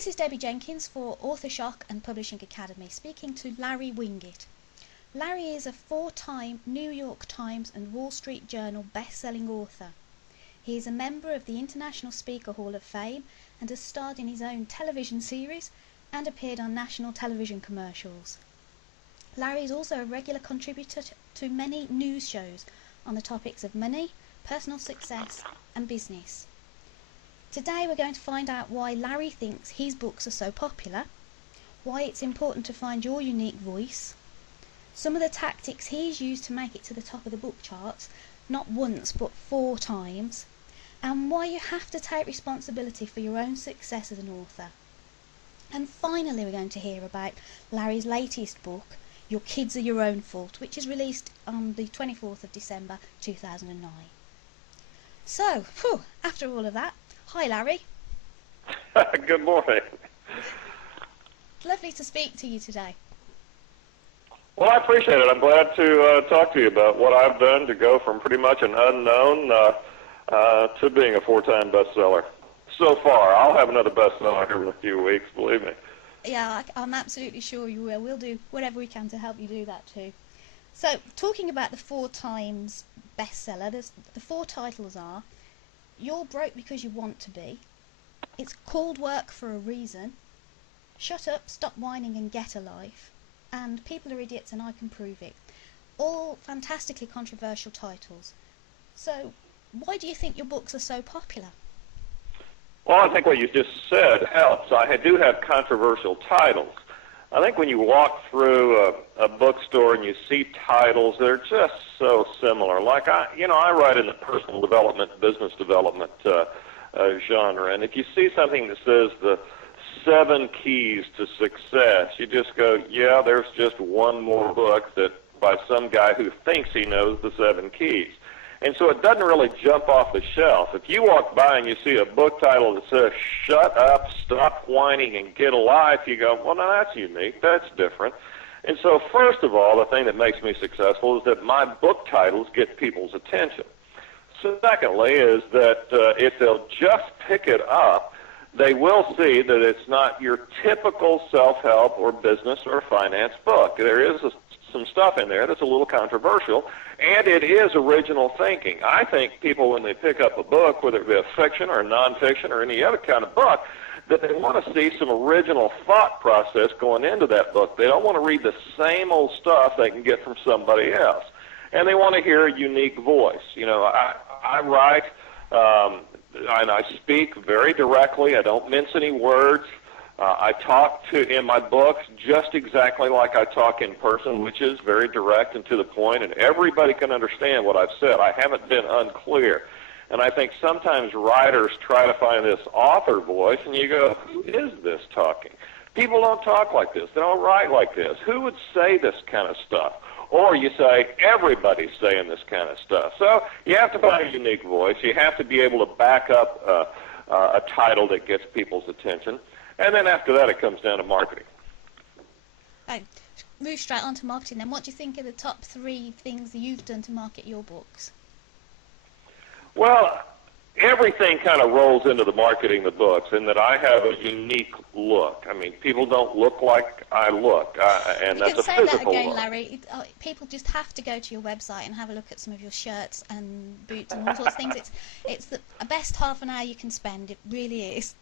This is Debbie Jenkins for Author Shock and Publishing Academy, speaking to Larry Winget. Larry is a 4-time New York Times and Wall Street Journal best-selling author. He is a member of the International Speaker Hall of Fame and has starred in his own television series and appeared on national television commercials. Larry is also a regular contributor to many news shows on the topics of money, personal success and business. Today we're going to find out why Larry thinks his books are so popular, why it's important to find your unique voice, some of the tactics he's used to make it to the top of the book charts, not once but 4 times, and why you have to take responsibility for your own success as an author. And finally we're going to hear about Larry's latest book, Your Kids Are Your Own Fault, which is released on the 24th of December 2009. So, after all of that, hi Larry. Good morning. Lovely to speak to you today. Well, I appreciate it. I'm glad to talk to you about what I've done to go from pretty much an unknown to being a 4-time bestseller. So far, I'll have another bestseller here in a few weeks, believe me. Yeah, I'm absolutely sure you will. We'll do whatever we can to help you do that too. So, talking about the 4 times bestseller, the 4 titles are You're Broke Because You Want to Be, It's Called Work for a Reason, Shut Up, Stop Whining and Get a Life, and People Are Idiots and I Can Prove It. All fantastically controversial titles. So, why do you think your books are so popular? Well, I think what you just said helps. I do have controversial titles. I think when you walk through a bookstore and you see titles, they're just so similar. Like I write in the personal development, business development genre, and if you see something that says the 7 keys to success, you just go, yeah, there's just one more book that by some guy who thinks he knows the 7 keys. And so it doesn't really jump off the shelf. If you walk by and you see a book title that says, Shut Up, Stop Whining, and Get a Life, you go, well, now that's unique, that's different. And so first of all, the thing that makes me successful is that my book titles get people's attention. Secondly is that if they'll just pick it up, they will see that it's not your typical self-help or business or finance book. There is some stuff in there that's a little controversial, and it is original thinking. I think people, when they pick up a book, whether it be a fiction or a nonfiction or any other kind of book, that they want to see some original thought process going into that book. They don't want to read the same old stuff they can get from somebody else. And they want to hear a unique voice. You know, I write and I speak very directly. I don't mince any words. I talk in my books just exactly like I talk in person, which is very direct and to the point, and everybody can understand what I've said. I haven't been unclear. And I think sometimes writers try to find this author voice, and you go, who is this talking? People don't talk like this. They don't write like this. Who would say this kind of stuff? Or you say, everybody's saying this kind of stuff. So you have to find a unique voice. You have to be able to back up a title that gets people's attention. And then after that, it comes down to marketing. Right. Move straight on to marketing then. What do you think are the top 3 things that you've done to market your books? Well, everything kind of rolls into the marketing the books, in that I have a unique look. I mean, people don't look like I look, and that's a physical look. You can say that again, Larry. People just have to go to your website and have a look at some of your shirts and boots and all sorts of things. It's the best half an hour you can spend. It really is.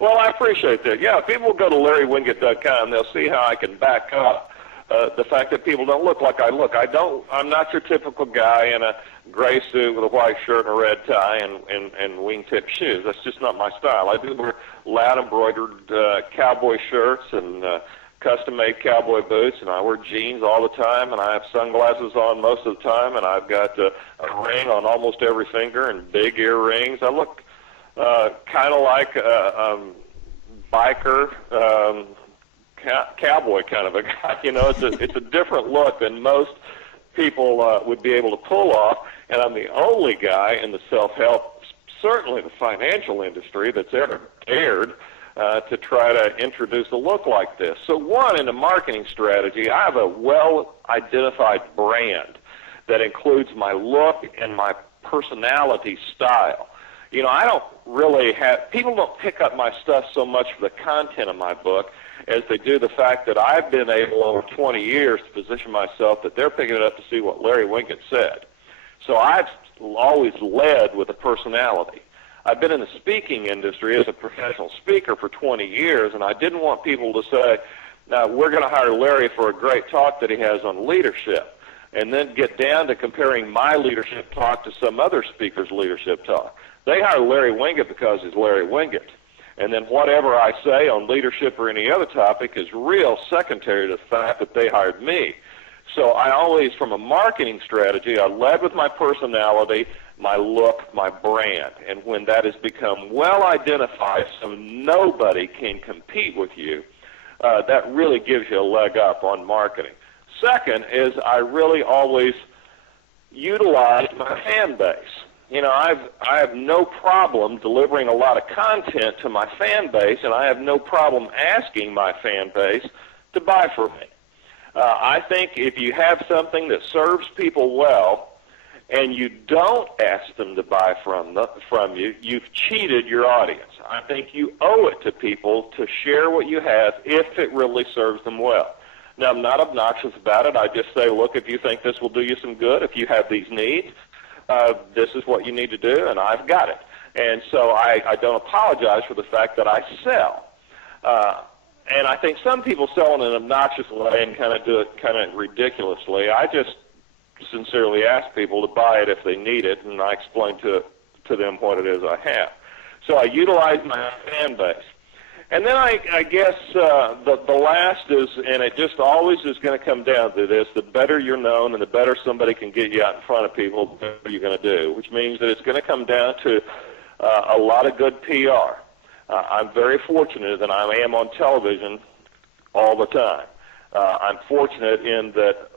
Well, I appreciate that. Yeah, people go to LarryWinget.com. They'll see how I can back up the fact that people don't look like I look. I'm not your typical guy in a gray suit with a white shirt and a red tie and wingtip shoes. That's just not my style. I do wear loud embroidered cowboy shirts and custom-made cowboy boots, and I wear jeans all the time, and I have sunglasses on most of the time, and I've got a ring on almost every finger and big earrings. I look kind of like a biker, cowboy kind of a guy. You know, it's a different look than most people would be able to pull off, and I'm the only guy in the self-help, certainly the financial industry, that's ever dared to try to introduce a look like this. So one, in the marketing strategy, I have a well-identified brand that includes my look and my personality style. You know, I don't really have, people don't pick up my stuff so much for the content of my book as they do the fact that I've been able over 20 years to position myself that they're picking it up to see what Larry Winget said. So I've always led with a personality. I've been in the speaking industry as a professional speaker for 20 years, and I didn't want people to say, now we're going to hire Larry for a great talk that he has on leadership, and then get down to comparing my leadership talk to some other speaker's leadership talk. They hire Larry Winget because he's Larry Winget. And then whatever I say on leadership or any other topic is real secondary to the fact that they hired me. So I always, from a marketing strategy, I led with my personality, my look, my brand. And when that has become well identified so nobody can compete with you, that really gives you a leg up on marketing. Second is I really always utilize my fan base. You know, I have no problem delivering a lot of content to my fan base, and I have no problem asking my fan base to buy from me. I think if you have something that serves people well and you don't ask them to buy from you, you've cheated your audience. I think you owe it to people to share what you have if it really serves them well. Now, I'm not obnoxious about it. I just say, look, if you think this will do you some good, if you have these needs, this is what you need to do, and I've got it. And so I don't apologize for the fact that I sell. And I think some people sell in an obnoxious way and kind of do it kind of ridiculously. I just sincerely ask people to buy it if they need it, and I explain to them what it is I have. So I utilize my fan base. And then I guess the last is, and it just always is going to come down to this, the better you're known and the better somebody can get you out in front of people, the better you're going to do, which means that it's going to come down to a lot of good PR. I'm very fortunate that I am on television all the time. I'm fortunate in that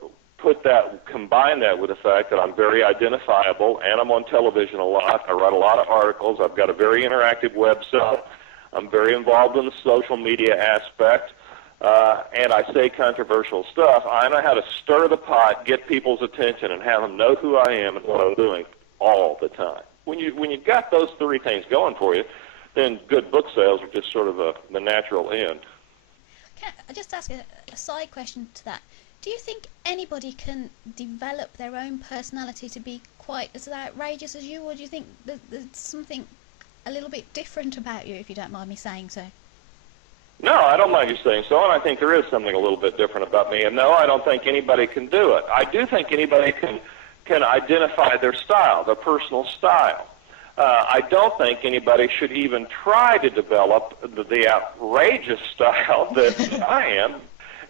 combine that with the fact that I'm very identifiable and I'm on television a lot. I write a lot of articles. I've got a very interactive website. I'm very involved in the social media aspect, and I say controversial stuff. I know how to stir the pot, get people's attention, and have them know who I am and what I'm doing all the time. When you've got those three things going for you, then good book sales are just sort of the natural end. Can I just ask a side question to that? Do you think anybody can develop their own personality to be quite as outrageous as you, or do you think that there's something a little bit different about you, if you don't mind me saying so? No, I don't mind you saying so, and I think there is something a little bit different about me. And no, I don't think anybody can do it. I do think anybody can identify their style, their personal style. I don't think anybody should even try to develop the outrageous style that I am.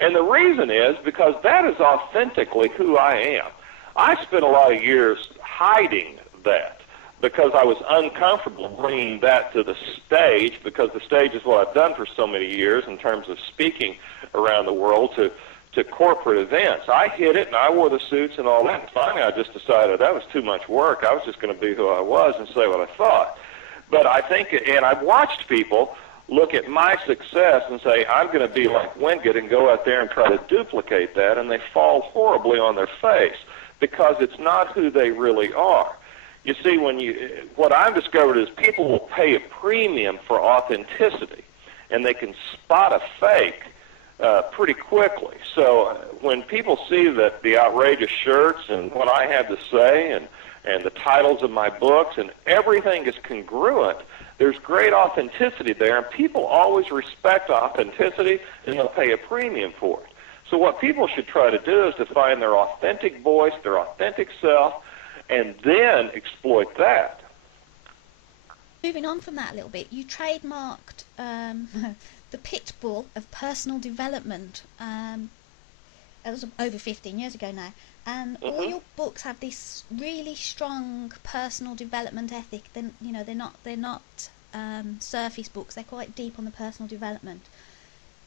And the reason is because that is authentically who I am. I spent a lot of years hiding that because I was uncomfortable bringing that to the stage, because the stage is what I've done for so many years in terms of speaking around the world to corporate events. I hid it, and I wore the suits and all that. And finally, I just decided that was too much work. I was just going to be who I was and say what I thought. But I think, and I've watched people look at my success and say, I'm going to be like Winget, and go out there and try to duplicate that, and they fall horribly on their face because it's not who they really are. You see, what I've discovered is people will pay a premium for authenticity, and they can spot a fake pretty quickly. So when people see that the outrageous shirts and what I have to say and the titles of my books and everything is congruent, there's great authenticity there, and people always respect authenticity, and they'll pay a premium for it. So what people should try to do is to find their authentic voice, their authentic self, and then exploit that. Moving on from that a little bit, you trademarked the pit bull of personal development. That was over 15 years ago now. And all your books have this really strong personal development ethic. Then they're not surface books. They're quite deep on the personal development.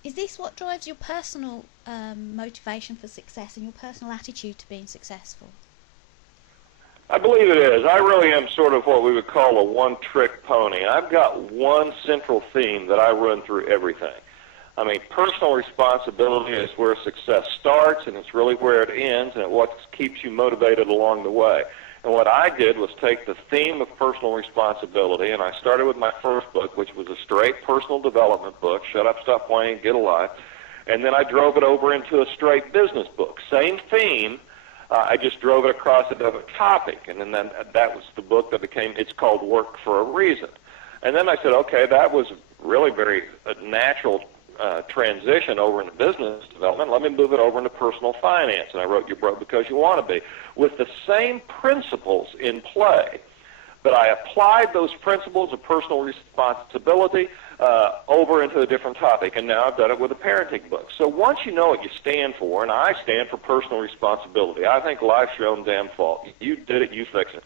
Is this what drives your personal motivation for success and your personal attitude to being successful? I believe it is. I really am sort of what we would call a one-trick pony. I've got one central theme that I run through everything. I mean, personal responsibility is where success starts, and it's really where it ends, and it's what keeps you motivated along the way. And what I did was take the theme of personal responsibility, and I started with my first book, which was a straight personal development book, Shut Up, Stop Whining, Get a Life. And then I drove it over into a straight business book. Same theme, I just drove it across another topic. And then that was the book that became, it's called Work for a Reason. And then I said, okay, that was really very natural transition over into business development. Let me move it over into personal finance. And I wrote You're Broke Because You Want to Be, with the same principles in play. But I applied those principles of personal responsibility over into a different topic, and now I've done it with a parenting book. So once you know what you stand for, and I stand for personal responsibility, I think life's your own damn fault. You did it, you fix it.